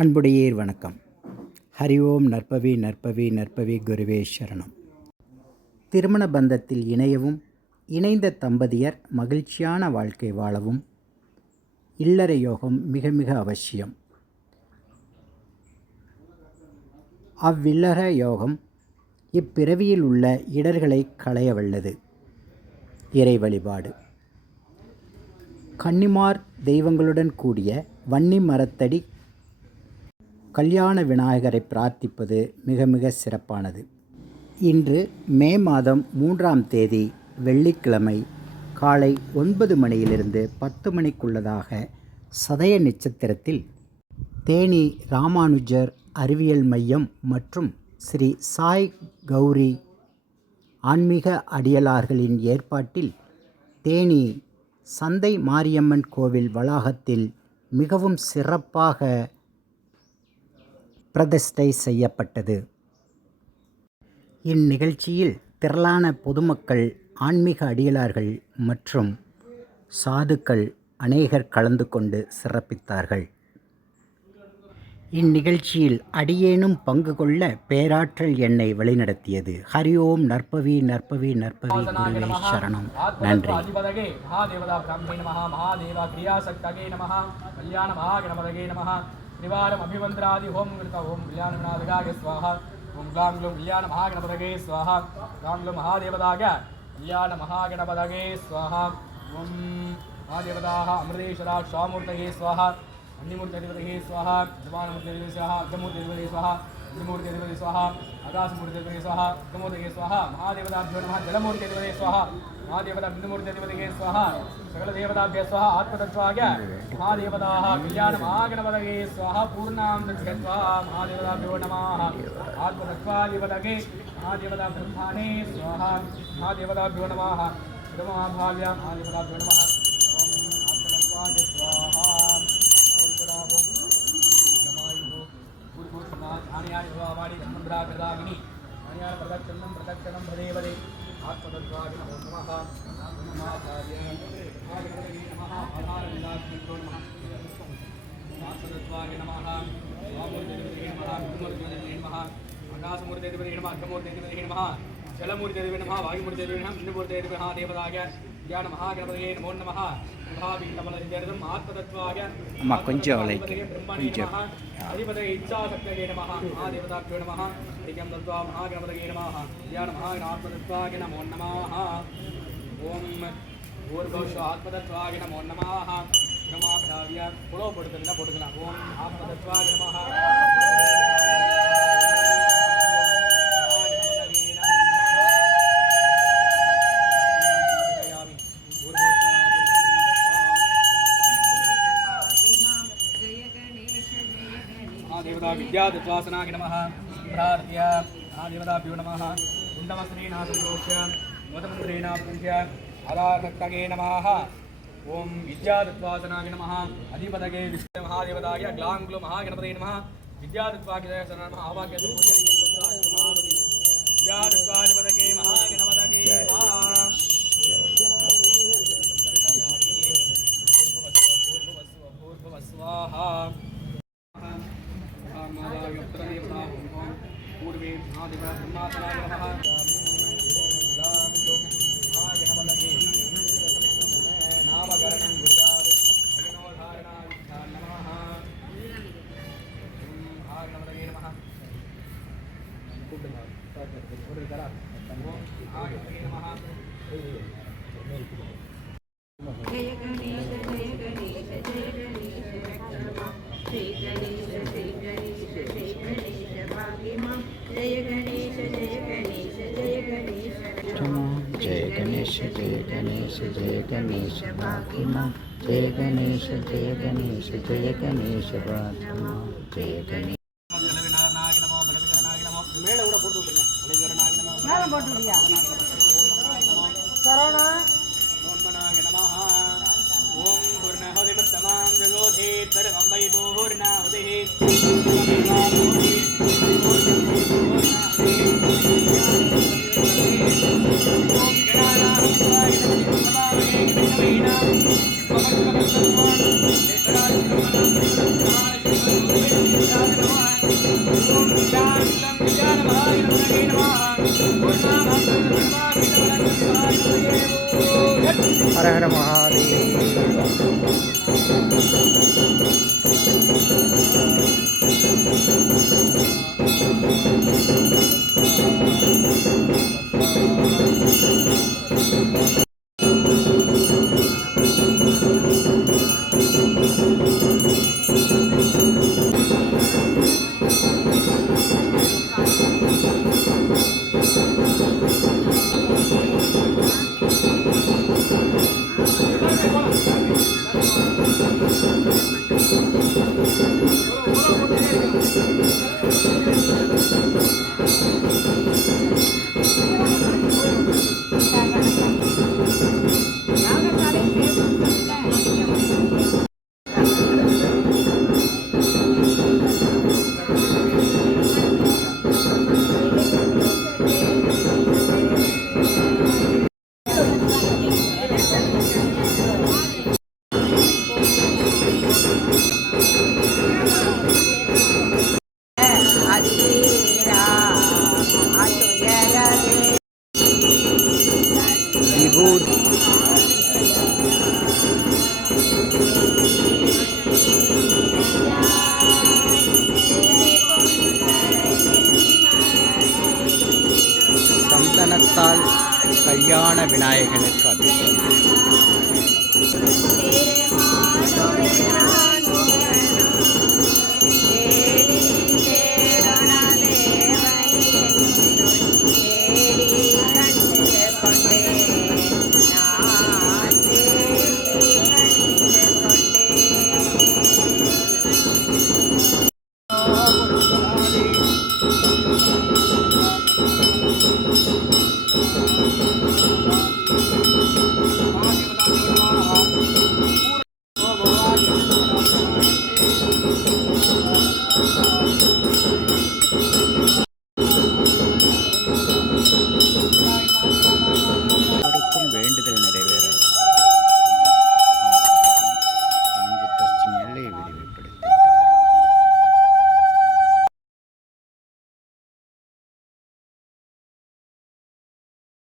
அன்புடையீர் வணக்கம். ஹரி ஓம். நற்பவி நற்பவி நற்பவி குருவே சரணம். திருமண பந்தத்தில் இணையவும், இணைந்த தம்பதியர் மகிழ்ச்சியான வாழ்க்கை வாழவும் இல்லற யோகம் மிக மிக அவசியம். அவ்வில்லற யோகம் இப்பிறவியில் உள்ள இடர்களை களைய வல்லது. இறை வழிபாடு. கன்னிமார் தெய்வங்களுடன் கூடிய வன்னி மரத்தடி கல்யாண விநாயகரை பிரார்த்திப்பது மிக மிக சிறப்பானது. இன்று மே மாதம் 3ஆம் தேதி வெள்ளிக்கிழமை காலை 9 மணியிலிருந்து 10 மணிக்குள்ளதாக சதய நட்சத்திரத்தில் தேனி ராமானுஜர் அறிவியல் மையம் மற்றும் ஸ்ரீ சாய் கௌரி ஆன்மீக அடியலார்களின் ஏற்பாட்டில் தேனி சந்தை மாரியம்மன் கோவில் வளாகத்தில் மிகவும் சிறப்பாக பிரதிஷ்டை செய்யப்பட்டது. இந்நிகழ்ச்சியில் திரளான பொதுமக்கள், ஆன்மீக அடியலார்கள் மற்றும் சாதுக்கள் அநேகர் கலந்து கொண்டு சிறப்பித்தார்கள். இந்நிகழ்ச்சியில் அடியேனும் பங்கு கொள்ள பேராற்றல் என்னை வழிநடத்தியது. ஹரி ஓம். நற்பவி நற்பவி நற்பவி குருவே சரணம். நன்றி. निवारम अभिमंत्रादि होम कृता ओम कल्याण विनायकाय स्वाहा ओम ग्लां ग्लूं कल्याण महागणपतये स्वाहा ग्लां ग्लूं महादेवताय कल्याण महागणपतये स्वाहा ओम महादेवताः अमृतेश्वरा स्वामूर्तये स्वाहा अन्यमूर्तये स्वाहा जमानमूर्तये स्वाहा अग्निमूर्तये स्वाहा त्रिमूर्तये स्वाहा आकाशमूर्तये स्वाहा अग्निमूर्तये स्वाहा महादेवताभ्यो नमः जलमूर्तये स्वाहा महादेवता बिन्दुमूर्तये स्वाहा सकल देवताभ्य स्वाहा आत्मतत्त्वाय महादेवताः कल्याण महागणपतये स्वाहा पूर्णां दक्षित्वा महादेवताभ्यो नमः आत्मतत्त्वाधिपतये महादेवता ब्रह्मणे स्वाहा महादेवताभ्यो नमः ब्रह्मभाव्या महादेवताभ्यो नमः ओम आत्मतत्त्वाय स्वाहा आनियानि प्रदक्षिणं प्रदक्षिणं भदेवदे आत्मतत्त्वाय नमो नमः नमः आत्मतत्त्वाय नमः स्वामूर्तिदेवते नमः विष्णुमूर्तिदेवते नमः आकाशमूर्तिदेवते नमः अग्निमूर्तिदेवते नमः जलमूर्तिदेवते नमः वायुमूर्तिदेवते नमः विष्णुमूर्तिदेवते नमः देवताय ज्ञान महागणपतये नमो नमः प्रभावीकमलजर्दं आत्मतत्त्वाय अम्मा கொஞ்சம் ब्रह्मणे नमः अधिपतये इच्छाशक्तये नमः महादेवताभ्यो नमः एकं तत्त्वा महागणपतये नमः ज्ञान महागणात्मतत्त्वाय नमो नमः ओम भूर्भुवः आत्मतत्त्वाय नमो नमः ब्रह्माभ्याव्य पुरो पोडुकला ओम आत्मतत्त्वाय नमः विद्यादत्वासनाय नमः प्रार्थ्य आदेवताभ्यो नमः कुण्डमस्त्रीनाथोष्य मोदमन्त्रीनाथुञ्च आधारभक्तये नमः ओम विद्यादत्वासनाय नमः अधिपतये विष्णुमहादेवताय ग्लां ग्लूं महागणपतये नमः विद्यादत्वाय नमः आवाक्य विद्यादत्वाधिपतये महागणपतये स्वाहा पूर्वे महादेव ब्रह्मासनाय नमः नामकरणं गुरुयात् अग्नोधारणाय नमः आगणपतये नमः आगणपतये नमः जय गणेश जय गणेश जय गणेश जय गणेश जय गणेश जय गणेश भाग्यमां जय गणेश जय गणेश जय गणेश जय गणेश जय गणेश जय गणेश भाग्यमां जय गणेश जय गणेश जय गणेश भाग्यमां जय गणेश ओम ஹர ஹர மகாதேவ. விபூதி சந்தனத்தால் கல்யாண விநாயகனுக்கு அபிஷேகம்.